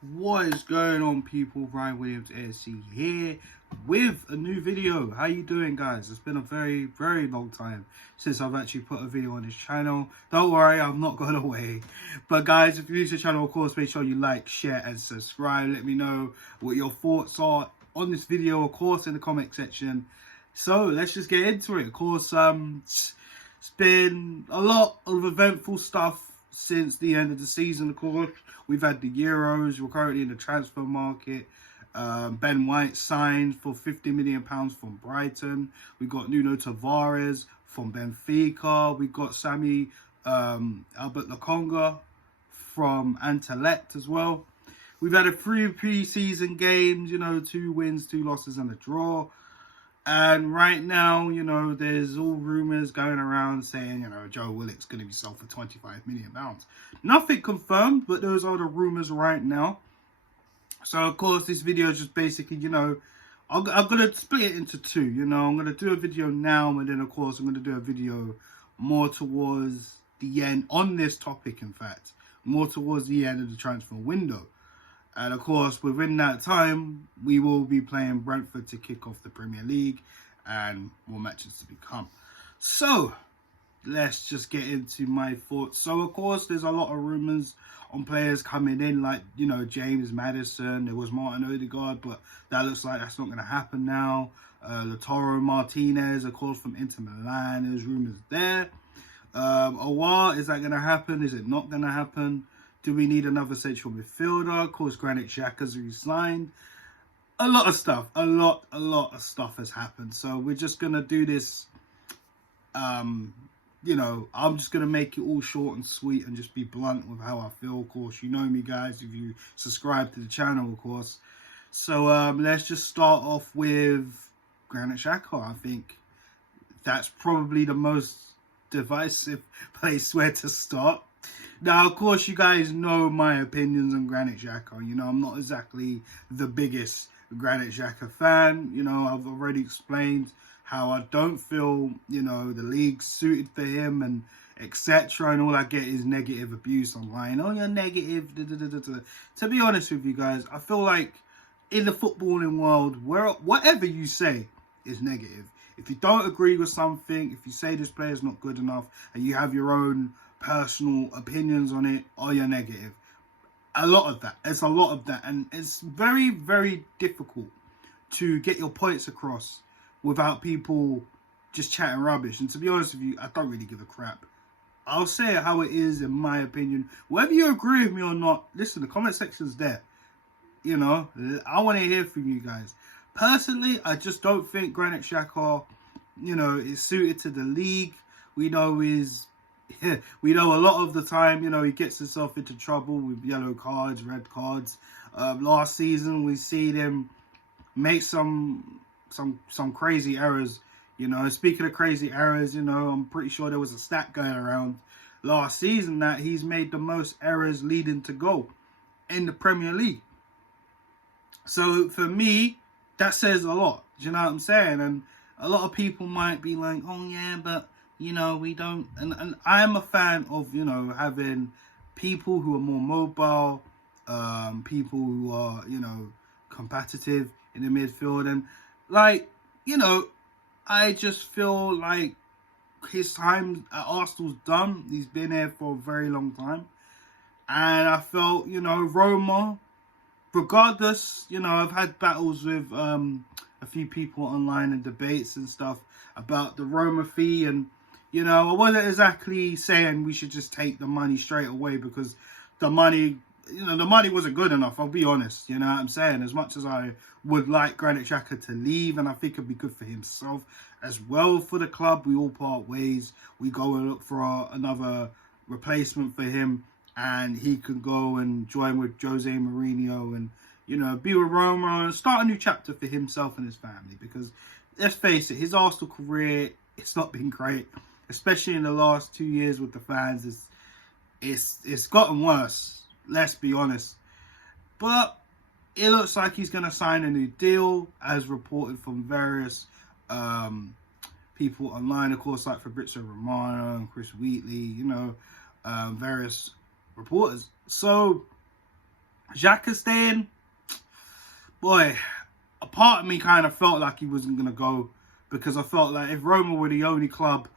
What is going on, people? Ryan Williams ASC here with a new video. How you doing, guys? It's been a very long time since I've actually put a video on this channel. Don't worry, I've not gone away. But guys, if you're new to the channel, of course, make sure you like, share and subscribe. Let me know what your thoughts are on this video, of course, in the comment section. So let's just get into it. Of course, it's been a lot of eventful stuff since the end of the season. Of course, we've had the Euros. We're currently in the transfer market. Ben White signed for £50 million from Brighton. We got Nuno Tavares from Benfica. We got Sammy Albert Lokonga from Antalya as well. We've had a few pre-season games, 2 wins, 2 losses and a draw. And right now, there's all rumours going around saying, Joe Willock's going to be sold for £25 million. Nothing confirmed, but those are the rumours right now. So, of course, this video is just basically, I'm going to split it into two. I'm going to do a video now, and then, of course, I'm going to do a video more towards the end on this topic, in fact. More towards the end of the transfer window. And of course, within that time, we will be playing Brentford to kick off the Premier League and more matches to become. So, let's just get into my thoughts. So, of course, there's a lot of rumours on players coming in, like, James Maddison. There was Martin Odegaard, but that looks like that's not going to happen now. Lautaro Martinez, of course, from Inter Milan. There's rumours there. Aouar, is that going to happen? Is it not going to happen? Do we need another central midfielder? Of course, Granit Xhaka's re-signed. A lot of stuff. A lot of stuff has happened. So we're just going to do this. I'm just going to make it all short and sweet and just be blunt with how I feel. Of course, you know me, guys, if you subscribe to the channel, of course. So let's just start off with Granit Xhaka. I think that's probably the most divisive place where to start. Now, of course, you guys know my opinions on Granit Xhaka. I'm not exactly the biggest Granit Xhaka fan. I've already explained how I don't feel, the league's suited for him and etc. And all I get is negative abuse online. Oh, you're negative. Da, da, da, da, da. To be honest with you guys, I feel like in the footballing world, whatever you say is negative. If you don't agree with something, if you say this player is not good enough and you have your own personal opinions on it, or you're negative. A lot of that. It's a lot of that. And it's very difficult to get your points across without people just chatting rubbish. And to be honest with you, I don't really give a crap. I'll say it how it is, in my opinion. Whether you agree with me or not, listen, the comment section's there. I want to hear from you guys. Personally, I just don't think Granit Xhaka, is suited to the league. We know a lot of the time, he gets himself into trouble with yellow cards, red cards. Last season, we see him make some crazy errors. Speaking of crazy errors, I'm pretty sure there was a stat going around last season that he's made the most errors leading to goal in the Premier League. So for me, that says a lot. Do you know what I'm saying? And a lot of people might be like, oh yeah, but we don't, and I'm a fan of, having people who are more mobile, people who are, competitive in the midfield. And I just feel like his time at Arsenal's done. He's been here for a very long time. And I felt, Roma, regardless, I've had battles with a few people online and debates and stuff about the Roma fee, and I wasn't exactly saying we should just take the money straight away, because the money wasn't good enough. I'll be honest, what I'm saying? As much as I would like Granit Xhaka to leave, and I think it'd be good for himself as well for the club, we all part ways. We go and look for another replacement for him, and he can go and join with Jose Mourinho and, be with Roma and start a new chapter for himself and his family. Because let's face it, his Arsenal career, it's not been great. Especially in the last 2 years with the fans, it's gotten worse. Let's be honest. But it looks like he's going to sign a new deal, as reported from various people online. Of course, like Fabrizio Romano and Chris Wheatley, various reporters. So Xhaka staying, boy, a part of me kind of felt like he wasn't going to go, because I felt like if Roma were the only club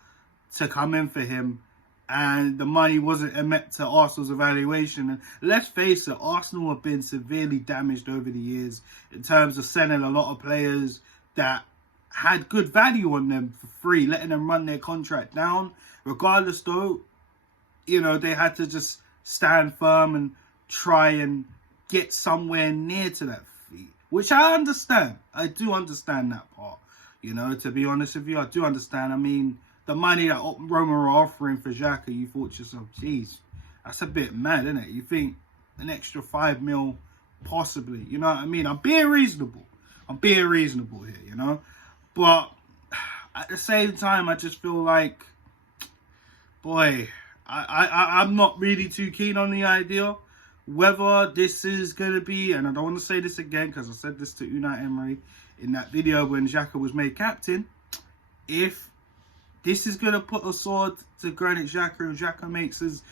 to come in for him and the money wasn't met to Arsenal's evaluation, and let's face it, Arsenal have been severely damaged over the years in terms of selling a lot of players that had good value on them for free, letting them run their contract down. Regardless though, you know, they had to just stand firm and try and get somewhere near to that fee, which I understand. I do understand that part. You know, to be honest with you, I do understand. I mean, the money that Roma are offering for Xhaka, you thought to yourself, geez, that's a bit mad, isn't it? You think an extra 5 mil, possibly. You know what I mean? I'm being reasonable. Here, you know? But at the same time, I just feel like, boy, I'm not really too keen on the idea. Whether this is going to be, and I don't want to say this again because I said this to Unai Emery in that video when Xhaka was made captain, if this is going to put a sword to Granit Xhaka and Xhaka makes his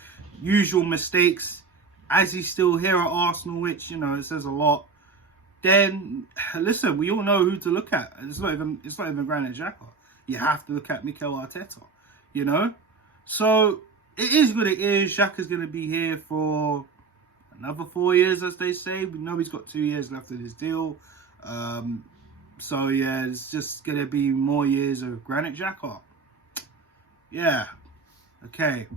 usual mistakes as he's still here at Arsenal, which, you know, it says a lot, then listen, we all know who to look at. It's not even Granit Xhaka. You have to look at Mikel Arteta, you know? So it is what it is. Xhaka's going to be here for another 4 years, as they say. We know he's got 2 years left of his deal. So yeah, it's just going to be more years of Granit Xhaka. Yeah. Okay.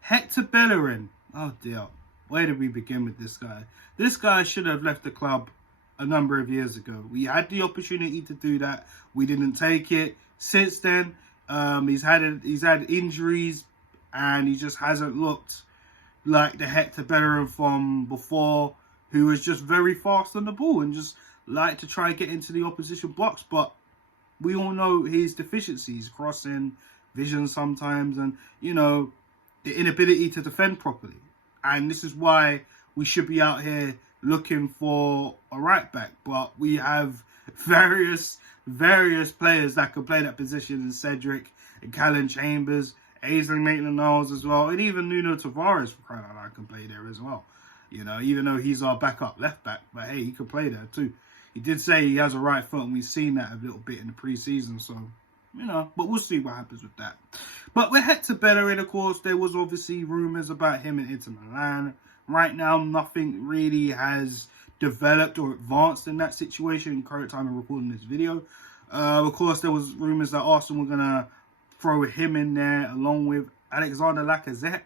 Hector Bellerin. Oh dear. Where did we begin with this guy? This guy should have left the club a number of years ago. We had the opportunity to do that. We didn't take it. Since then, he's had injuries, and he just hasn't looked like the Hector Bellerin from before, who was just very fast on the ball and just liked to try and get into the opposition box. But we all know his deficiencies, crossing, vision sometimes, and, you know, the inability to defend properly. And this is why we should be out here looking for a right back. But we have various players that can play that position, in Cedric and Callum Chambers, Ainsley Maitland-Niles as well, and even Nuno Tavares, for crying out loud, can play there as well. You know, even though he's our backup left back, but hey, he can play there too. He did say he has a right foot, and we've seen that a little bit in the pre-season, so, you know, but we'll see what happens with that. But with Hector Bellerin, of course, there was obviously rumours about him in Inter Milan. Right now, nothing really has developed or advanced in that situation in current time of recording this video. Of course, there was rumours that Arsenal were going to throw him in there along with Alexander Lacazette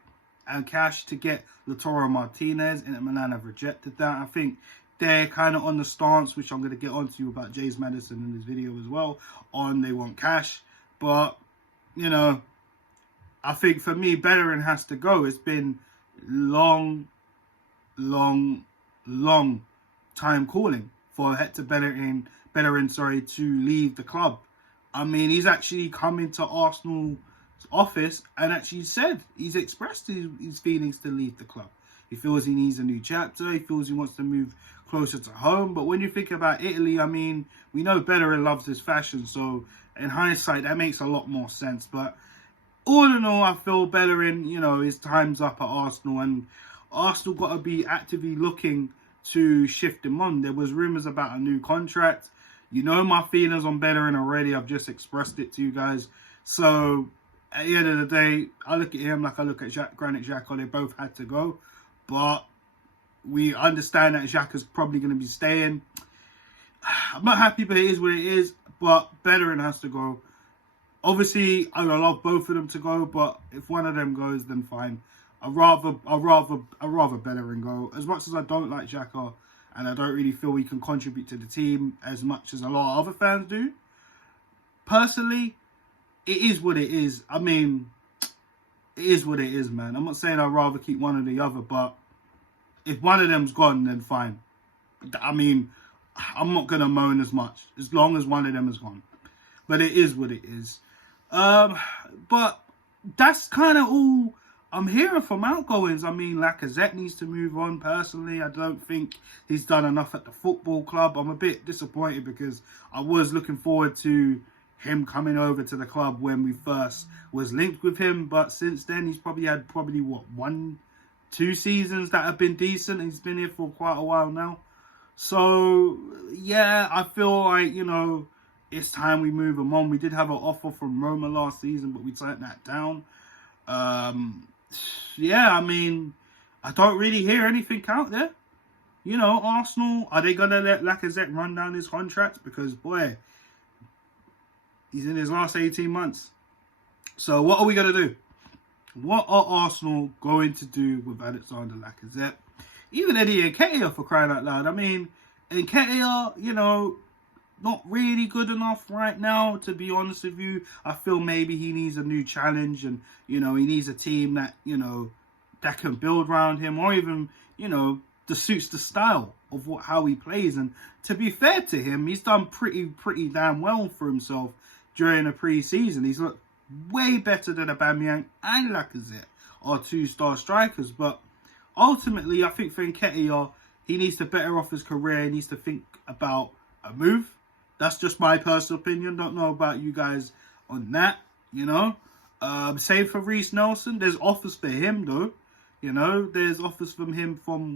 and cash to get Lautaro Martinez. Inter Milan have rejected that. I think they're kind of on the stance, which I'm going to get onto about James Maddison in this video as well, on they want cash. But, you know, I think for me, Bellerin has to go. It's been long time calling for Hector Bellerin, to leave the club. I mean, he's actually come into Arsenal's office and actually said, he's expressed his feelings to leave the club. He feels he needs a new chapter. He feels he wants to move closer to home. But when you think about Italy, I mean, we know Bellerin loves his fashion. So in hindsight, that makes a lot more sense. But all in all, I feel Bellerin, you know, his time's up at Arsenal. And Arsenal got to be actively looking to shift him on. There was rumours about a new contract. You know my feelings on Bellerin already. I've just expressed it to you guys. So at the end of the day, I look at him like I look at Granit Xhaka. They both had to go. But we understand that Xhaka's probably going to be staying. I'm not happy, but it is what it is. But Bellerin has to go. Obviously, I would love both of them to go. But if one of them goes, then fine. I'd rather Bellerin go. As much as I don't like Xhaka, and I don't really feel he can contribute to the team as much as a lot of other fans do, personally, it is what it is. I mean, it is what it is, man. I'm not saying I'd rather keep one or the other, but if one of them's gone, then fine. I mean, I'm not going to moan as much as long as one of them is gone. But it is what it is. But that's kind of all I'm hearing from outgoings. I mean, Lacazette needs to move on. Personally, I don't think he's done enough at the football club. I'm a bit disappointed because I was looking forward to him coming over to the club when we first was linked with him. But since then, he's probably had one 2 seasons that have been decent. He's been here for quite a while now. So, yeah, I feel like, you know, it's time we move him on. We did have an offer from Roma last season, but we turned that down. Yeah, I mean, I don't really hear anything out there. You know, Arsenal, are they going to let Lacazette run down his contract? Because, boy, he's in his last 18 months. So, what are we going to do? What are Arsenal going to do with Alexander Lacazette? Even Eddie Nketiah, for crying out loud. I mean, Nketiah, you know, not really good enough right now, to be honest with you. I feel maybe he needs a new challenge, and, you know, he needs a team that, you know, that can build around him, or even, you know, that suits the style of how he plays. And to be fair to him, he's done pretty damn well for himself during the pre-season. He's looked way better than Aubameyang and Lacazette, our 2-star strikers. But ultimately, I think for Nketiah, he needs to better off his career. He needs to think about a move. That's just my personal opinion. Don't know about you guys on that, you know. Same for Reece Nelson. There's offers for him, though. You know, there's offers from him from,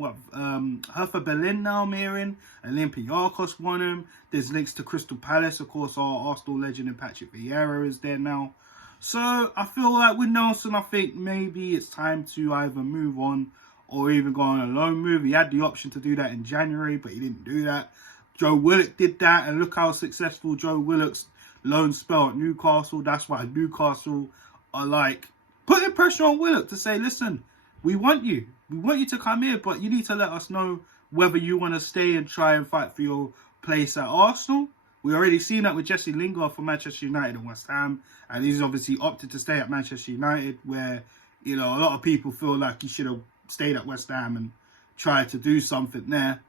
Hertha Berlin now, I'm hearing. Olympiacos won him. There's links to Crystal Palace. Of course, our Arsenal legend and Patrick Vieira is there now. So, I feel like with Nelson, I think maybe it's time to either move on or even go on a loan move. He had the option to do that in January, but he didn't do that. Joe Willock did that, and look how successful Joe Willock's loan spell at Newcastle. That's why Newcastle are like putting pressure on Willock to say, listen, we want you. We want you to come here, but you need to let us know whether you want to stay and try and fight for your place at Arsenal. We already seen that with Jesse Lingard for Manchester United and West Ham, and he's obviously opted to stay at Manchester United, where, you know, a lot of people feel like he should have stayed at West Ham and tried to do something there.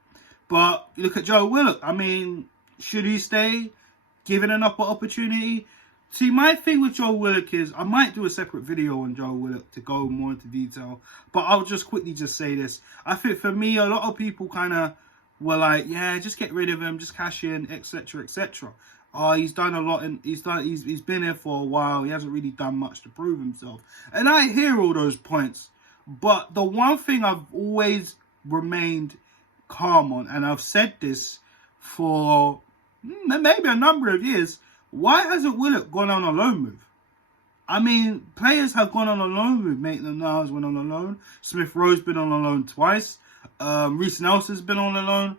But look at Joe Willock. I mean, should he stay? Given an opportunity? See, my thing with Joe Willock is, I might do a separate video on Joe Willock to go more into detail, but I'll just quickly just say this. I think for me, a lot of people kind of were like, yeah, just get rid of him, just cash in, etc., etc. He's done a lot, and he's been here for a while. He hasn't really done much to prove himself, and I hear all those points. But the one thing I've always remained calm on, and I've said this for maybe a number of years, why hasn't Willock gone on a loan move? I mean, players have gone on a loan move. Maitland-Niles went on a loan. Smith Rowe's been on a loan twice. Reece Nelson's been on a loan.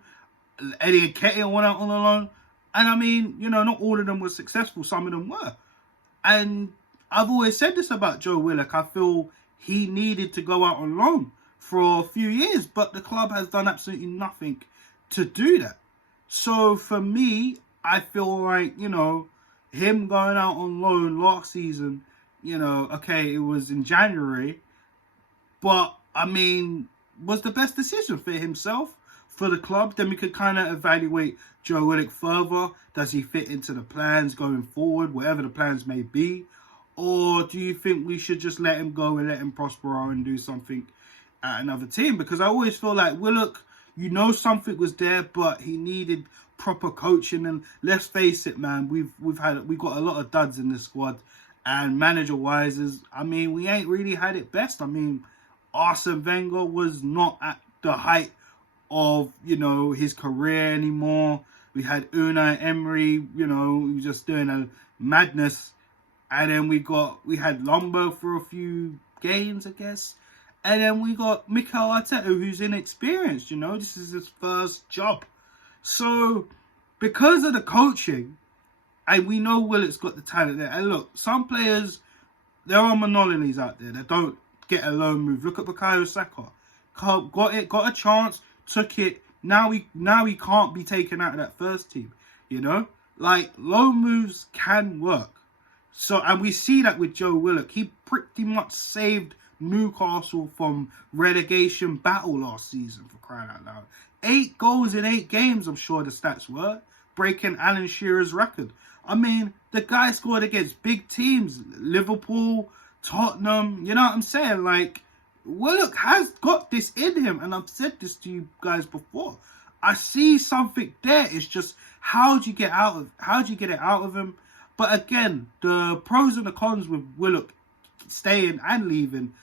Eddie Nketiah went out on a loan. And I mean, you know, not all of them were successful. Some of them were. And I've always said this about Joe Willock. I feel he needed to go out on loan for a few years, but the club has done absolutely nothing to do that. So for me, I feel like, you know, him going out on loan last season, you know, okay, it was in January, but I mean, was the best decision for himself, for the club. Then we could kind of evaluate Joe Willock further. Does he fit into the plans going forward, whatever the plans may be? Or do you think we should just let him go and let him prosper and do something at another team? Because I always feel like Willock, you know, something was there, but he needed proper coaching. And let's face it, man, we've got a lot of duds in this squad, and manager wise, I mean, we ain't really had it best. I mean, Arsene Wenger was not at the height of, you know, his career anymore. We had Unai Emery, you know, he was just doing a madness. And then we had Lombo for a few games, I guess. And then we got Mikel Arteta, who's inexperienced, you know. This is his first job. So, because of the coaching, and we know Willock's got the talent there. And look, some players, there are monopolies out there that don't get a loan move. Look at Bukayo Saka. Got a chance, took it. Now he can't be taken out of that first team, you know. Like, loan moves can work. So, and we see that with Joe Willock. He pretty much saved Newcastle from relegation battle last season, for crying out loud. 8 goals in 8 games, I'm sure the stats were, breaking Alan Shearer's record. I mean, the guy scored against big teams, Liverpool, Tottenham, you know what I'm saying? Like, Willock has got this in him, and I've said this to you guys before. I see something there. It's just, how do you get it out of him? But again, the pros and the cons with Willock staying and leaving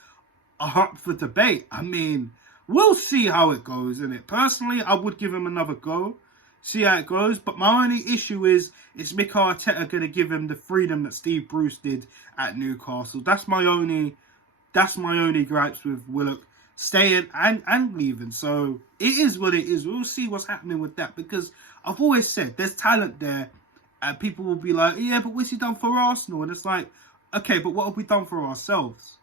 are up for debate. I mean, we'll see how it goes, innit? Personally, I would give him another go, see how it goes. But my only issue is Mikel Arteta going to give him the freedom that Steve Bruce did at Newcastle? That's my only gripes with Willock staying and leaving. So it is what it is. We'll see what's happening with that, because I've always said there's talent there, and people will be like, yeah, but what's he done for Arsenal? And it's like, okay, but what have we done for ourselves?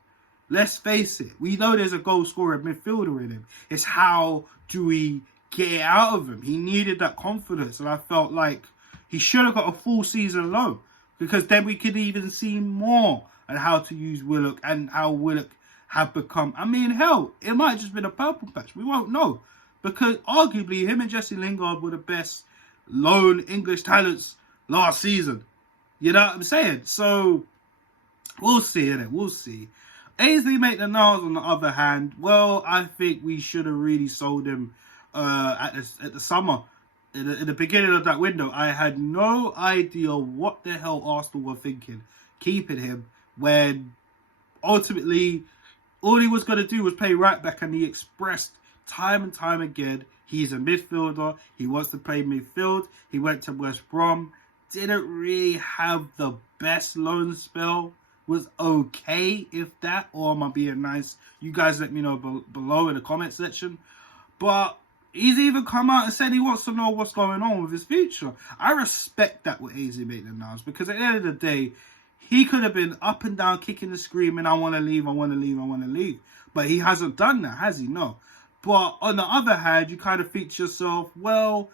Let's face it. We know there's a goal scorer midfielder in him. It's how do we get it out of him? He needed that confidence, and I felt like he should have got a full season loan, because then we could even see more on how to use Willock and how Willock have become. I mean, hell, it might have just been a purple patch. We won't know, because arguably him and Jesse Lingard were the best loan English talents last season. You know what I'm saying? So we'll see, innit? We'll see. Ainsley Maitland-Niles, on the other hand, well, I think we should have really sold him at the summer. In the beginning of that window, I had no idea what the hell Arsenal were thinking, keeping him, when ultimately all he was going to do was play right back, and he expressed time and time again he's a midfielder, he wants to play midfield. He went to West Brom, didn't really have the best loan spell, was okay if that, or am I being nice? You guys let me know below in the comment section. But he's even come out and said he wants to know what's going on with his future. I respect that with Ainsley Maitland-Niles, because at the end of the day, he could have been up and down, kicking and screaming, I want to leave, I want to leave, I want to leave. But he hasn't done that, has he? No. But on the other hand, you kind of think to yourself, well,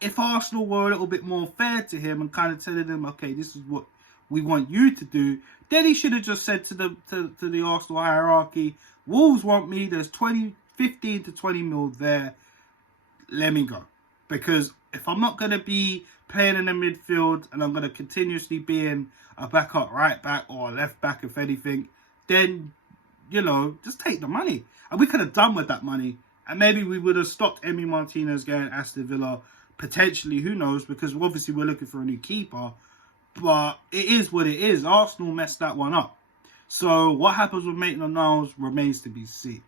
if Arsenal were a little bit more fair to him and kind of telling him, okay, this is what we want you to do, then he should have just said to the Arsenal hierarchy, Wolves want me, there's 15 to 20 mil there, let me go. Because if I'm not going to be playing in the midfield and I'm going to continuously be in a backup right back or a left back, if anything, then, you know, just take the money. And we could have done with that money. And maybe we would have stopped Emi Martinez going to Aston Villa, potentially, who knows, because obviously we're looking for a new keeper. But it is what it is. Arsenal messed that one up. So what happens with Maitland-Niles remains to be seen.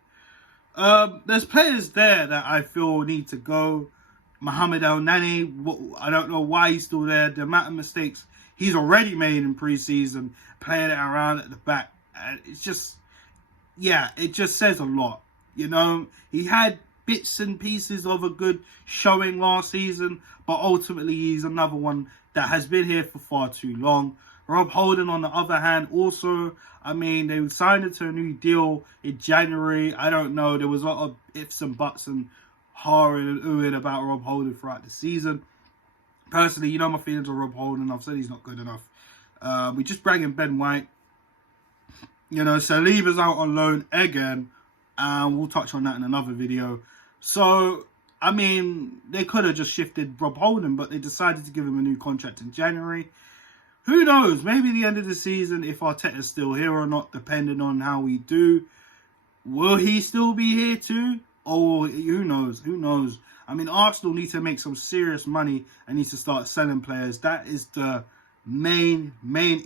There's players there that I feel need to go. Mohamed El Nani, I don't know why he's still there. The amount of mistakes he's already made in pre-season, playing it around at the back. And it's just, yeah, it just says a lot. You know, he had bits and pieces of a good showing last season, but ultimately he's another one that has been here for far too long. Rob Holding, on the other hand, also, I mean, they signed into a new deal in January. I don't know. There was a lot of ifs and buts and harring and oohing about Rob Holding throughout the season. Personally, you know my feelings on Rob Holding. I've said he's not good enough. We just brought in Ben White. You know, Saliba's out on loan again. And we'll touch on that in another video. So, I mean, they could have just shifted Rob Holding, but they decided to give him a new contract in January. Who knows? Maybe the end of the season, if Arteta's still here or not, depending on how we do, will he still be here too? Or who knows? Who knows? I mean, Arsenal need to make some serious money and need to start selling players. That is the main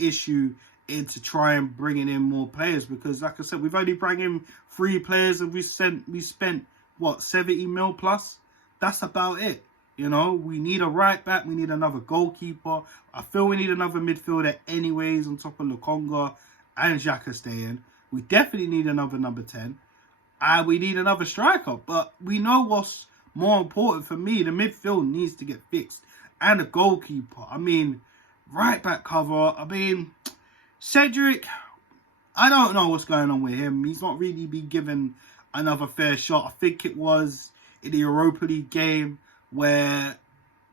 issue into try and bringing in more players, because like I said, we've only brought in 3 players and we spent what, 70 mil plus? That's about it. You know, we need a right back, we need another goalkeeper. I feel we need another midfielder anyways, on top of Lukonga and Xhaka staying. We definitely need another number 10. And we need another striker. But we know what's more important for me. The midfield needs to get fixed. And a goalkeeper. I mean, right back cover. I mean, Cedric, I don't know what's going on with him. He's not really been given another fair shot. I think it was in the Europa League game where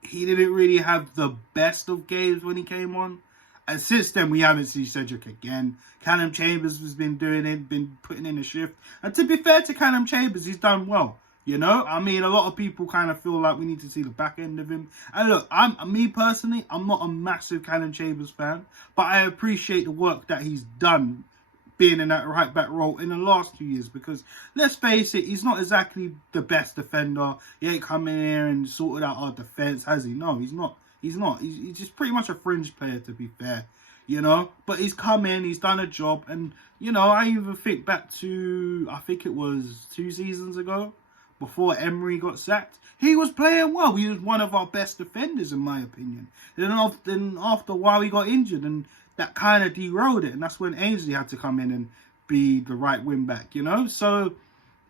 he didn't really have the best of games when he came on. And since then, we haven't seen Cedric again. Callum Chambers has been doing it, been putting in a shift. And to be fair to Callum Chambers, he's done well. You know, I mean, a lot of people kind of feel like we need to see the back end of him. And look, me personally, I'm not a massive Callum Chambers fan, but I appreciate the work that he's done being in that right back role in the last 2 years, because let's face it, he's not exactly the best defender. He ain't coming in here and sorted out our defense, has he? No, he's not. He's just pretty much a fringe player, to be fair. you know. But he's come in, he's done a job, and, you know, I even think back to, I think it was 2 seasons ago, before Emery got sacked. He was playing well. He was one of our best defenders, in my opinion. Then after a while, he got injured, and that kind of derailed it. And that's when Ainsley had to come in and be the right wing back, you know. So,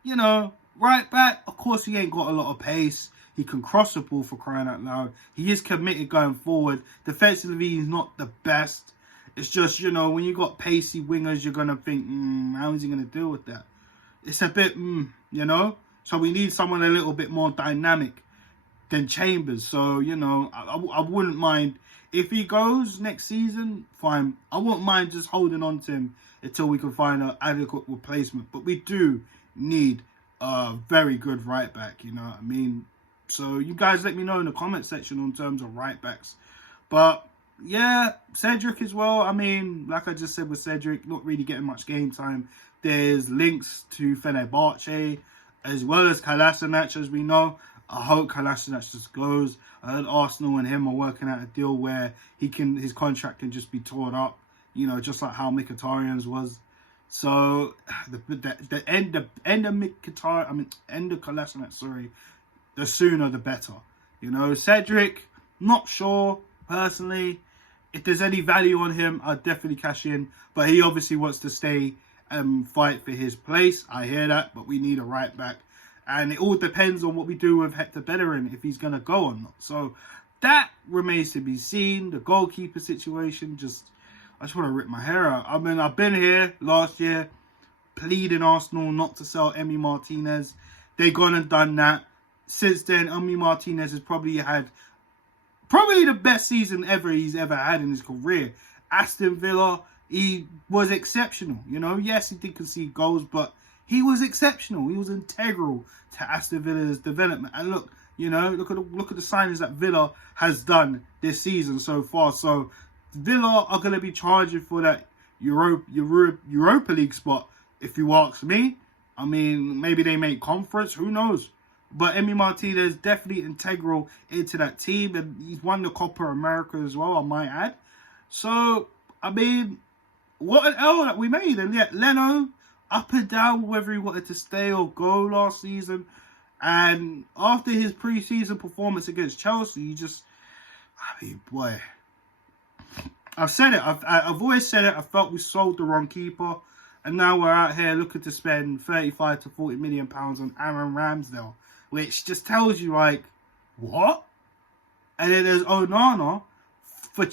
you know, right back, of course, he ain't got a lot of pace. He can cross the ball, for crying out loud. He is committed going forward. Defensively, he's not the best. It's just, you know, when you got pacey wingers, you're going to think, how is he going to deal with that? It's a bit, you know. So we need someone a little bit more dynamic than Chambers. So, you know, I wouldn't mind. If he goes next season, fine. I won't mind just holding on to him until we can find an adequate replacement. But we do need a very good right back, you know what I mean? So you guys let me know in the comment section in terms of right backs. But yeah, Cedric as well. I mean, like I just said with Cedric, not really getting much game time. There's links to Fenerbahce as well as Kolasinac, as we know. I hope Kolasinac just goes. I heard Arsenal and him are working out a deal where his contract can just be torn up, you know, just like how Mkhitaryan's was. So the end of Kolasinac, sorry, the sooner the better. You know, Cedric, not sure personally. If there's any value on him, I'd definitely cash in. But he obviously wants to stay and fight for his place. I hear that, but we need a right back. And it all depends on what we do with Hector Bellerin, if he's going to go or not. So that remains to be seen. The goalkeeper situation, I just want to rip my hair out. I mean, I've been here last year pleading Arsenal not to sell Emi Martinez. They've gone and done that. Since then, Emi Martinez has probably had the best season he's ever had in his career. Aston Villa, he was exceptional. You know, yes, he did concede goals, but he was exceptional. He was integral to Aston Villa's development. And look, you know, look at the signings that Villa has done this season so far. So Villa are going to be charging for that Europa League spot, if you ask me. I mean, maybe they make conference, who knows? But Emi Martinez definitely integral into that team, and he's won the Copa America as well, I might add. So, I mean, what an L that we made. And yet, Leno, up and down whether he wanted to stay or go last season. And after his pre-season performance against Chelsea, boy, I've said it. I've always said it. I felt we sold the wrong keeper. And now we're out here looking to spend 35 to 40 million pounds on Aaron Ramsdale, which just tells you, like, what? And then there's Onana for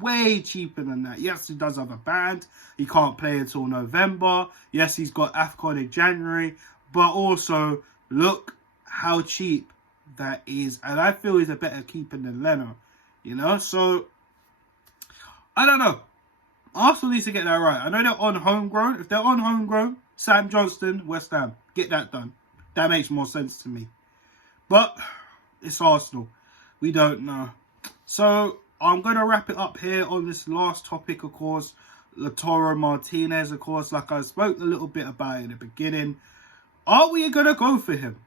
way cheaper than that. Yes, he does have a band. He can't play until November. Yes, he's got AFCON in January. But also, look how cheap that is. And I feel he's a better keeper than Leno. You know? So, I don't know. Arsenal needs to get that right. I know they're on homegrown. If they're on homegrown, Sam Johnston, West Ham, get that done. That makes more sense to me. But it's Arsenal. We don't know. So I'm going to wrap it up here on this last topic, of course. Lautaro Martinez, of course, like I spoke a little bit about in the beginning. Are we going to go for him?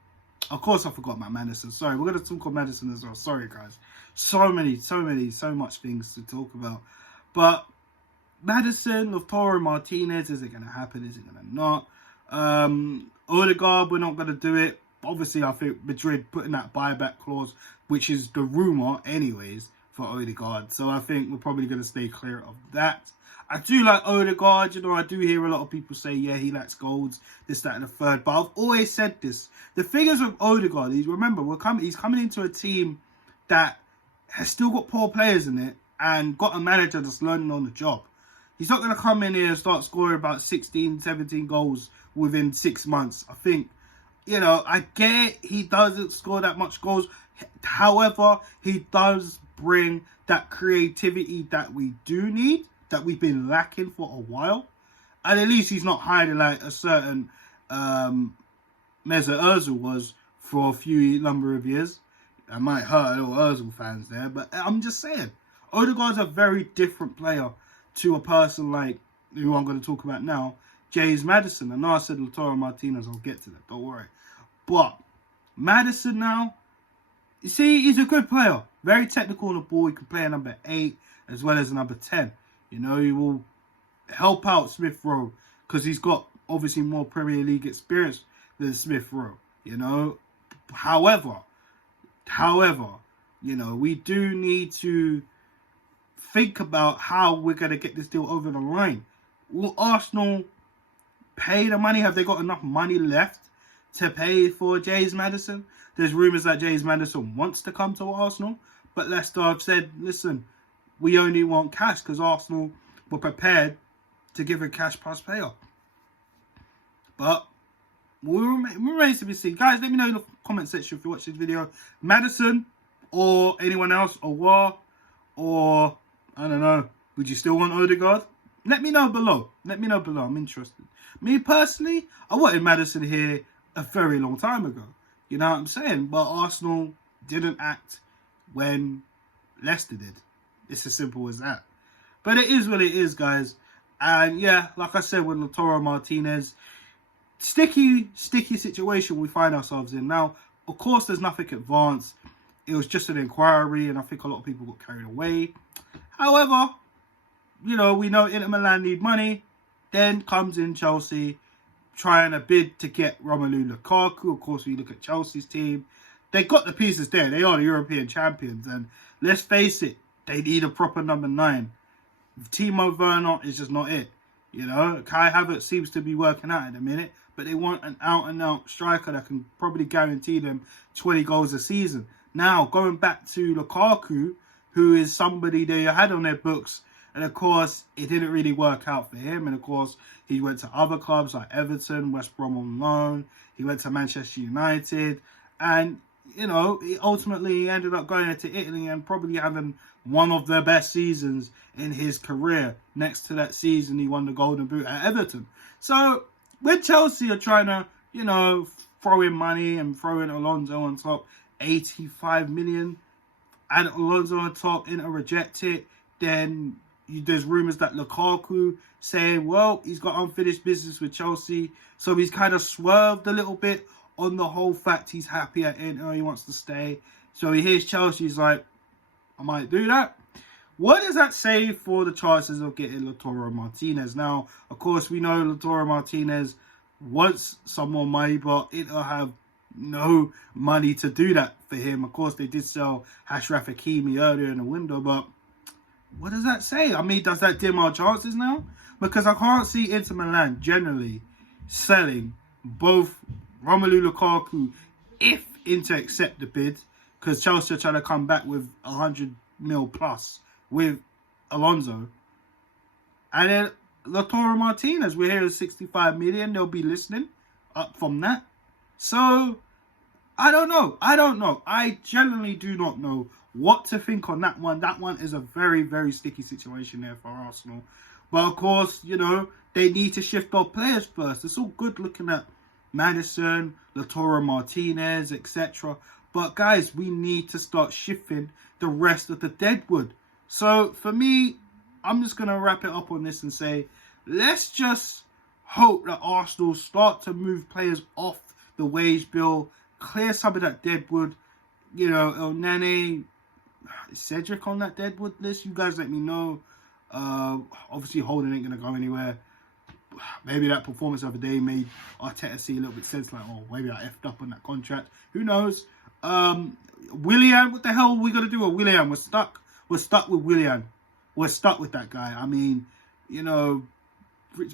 Of course, I forgot about Maddison. Sorry, we're going to talk about Maddison as well. Sorry, guys. So much things to talk about. But Maddison, Lautaro Martinez, is it going to happen? Is it going to not? Odegaard, we're not going to do it. Obviously, I think Madrid putting that buyback clause, which is the rumour anyways, for Odegaard. So I think we're probably going to stay clear of that. I do like Odegaard. You know, I do hear a lot of people say, yeah, he lacks goals, this, that, and the third. But I've always said this. The figures of Odegaard, remember, he's coming into a team that has still got poor players in it and got a manager that's learning on the job. He's not going to come in here and start scoring about 16, 17 goals within 6 months. I think, you know, I get it. He doesn't score that much goals. However, he does bring that creativity that we do need, that we've been lacking for a while. And at least he's not hiding like a certain Mesut Ozil was for a few number of years. I might hurt all Ozil fans there, but I'm just saying. Odegaard's a very different player to a person like, who I'm going to talk about now, James Maddison. I know I said Lautaro Martinez, I'll get to that, don't worry. But Maddison now, you see, he's a good player. Very technical on the ball. He can play a number 8 as well as a number 10. You know, he will help out Smith Rowe because he's got obviously more Premier League experience than Smith Rowe. You know, however, you know, we do need to think about how we're going to get this deal over the line. Will Arsenal pay the money? Have they got enough money left to pay for James Maddison? There's rumours that James Maddison wants to come to Arsenal, but Leicester have said, listen, we only want cash because Arsenal were prepared to give a cash plus payout. But we're ready to be seen. Guys, let me know in the comment section if you watch this video. Maddison or anyone else, or War, or I don't know, would you still want Odegaard? Let me know below. Let me know below. I'm interested. Me personally, I wanted Maddison here a very long time ago. You know what I'm saying? But Arsenal didn't act when Leicester did. It's as simple as that. But it is what it is, guys. And yeah, like I said with Lautaro Martinez, sticky situation we find ourselves in. Now, of course, there's nothing advanced. It was just an inquiry, and I think a lot of people got carried away. However, you know, we know Inter Milan need money. Then comes in Chelsea, trying a bid to get Romelu Lukaku. Of course, we look at Chelsea's team. They got the pieces there. They are the European champions. And let's face it, they need a proper number 9. Timo Werner is just not it. You know, Kai Havertz seems to be working out in a minute, but they want an out-and-out striker that can probably guarantee them 20 goals a season. Now, going back to Lukaku, who is somebody they had on their books, and of course, it didn't really work out for him. And of course, he went to other clubs like Everton, West Brom on loan. He went to Manchester United. And, you know, he ultimately ended up going into Italy and probably having one of the best seasons in his career. Next to that season, he won the Golden Boot at Everton. So, when Chelsea are trying to, you know, throw in money and throw in Alonso on top, 85 million, and Alonso on top, Inter reject it, then there's rumours that Lukaku saying, well, he's got unfinished business with Chelsea. So he's kind of swerved a little bit on the whole fact he's happy at Inter, he wants to stay. So he hears Chelsea, he's like, I might do that. What does that say for the chances of getting Lautaro Martinez? Now, of course, we know Lautaro Martinez wants some more money, but Inter have no money to do that for him. Of course, they did sell Achraf Hakimi earlier in the window, but what does that say? I mean, does that dim our chances now? Because I can't see Inter Milan generally selling both Romelu Lukaku if Inter accept the bid, because Chelsea are trying to come back with 100 mil plus with Alonso. And then Lautaro Martinez, we're here at 65 million. They'll be listening up from that. So, I don't know. I genuinely do not know what to think on that one. That one is a very, very sticky situation there for Arsenal. But of course, you know, they need to shift their players first. It's all good looking at Maddison, Lautaro Martinez, etc. But guys, we need to start shifting the rest of the deadwood. So for me, I'm just going to wrap it up on this and say, let's just hope that Arsenal start to move players off the wage bill, clear some of that deadwood. You know, El Nene, Cedric on that deadwood list. You guys let me know. Obviously, Holden ain't going to go anywhere. Maybe that performance the other day made Arteta see a little bit sense, like, oh, maybe I effed up on that contract. Who knows? Willian, what the hell are we going to do with Willian? We're stuck. We're stuck with Willian. We're stuck with that guy. I mean, you know,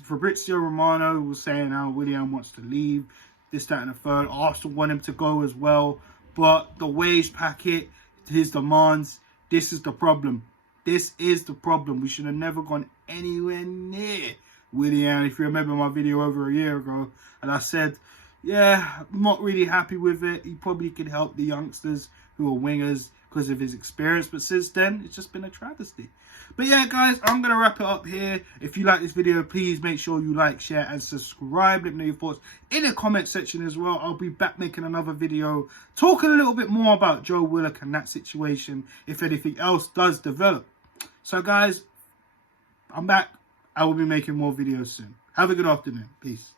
Fabrizio Romano was saying how Willian wants to leave, this, that, and the third. Arsenal want him to go as well. But the wage packet, his demands, this is the problem. This is the problem. We should have never gone anywhere near Willian. If you remember my video over a year ago, and I said, yeah, I'm not really happy with it. He probably could help the youngsters who are wingers because of his experience. But since then, it's just been a travesty. But yeah, guys, I'm going to wrap it up here. If you like this video, please make sure you like, share, and subscribe. Let me know your thoughts in the comment section as well. I'll be back making another video talking a little bit more about Joe Willock and that situation if anything else does develop. So, guys, I'm back. I will be making more videos soon. Have a good afternoon. Peace.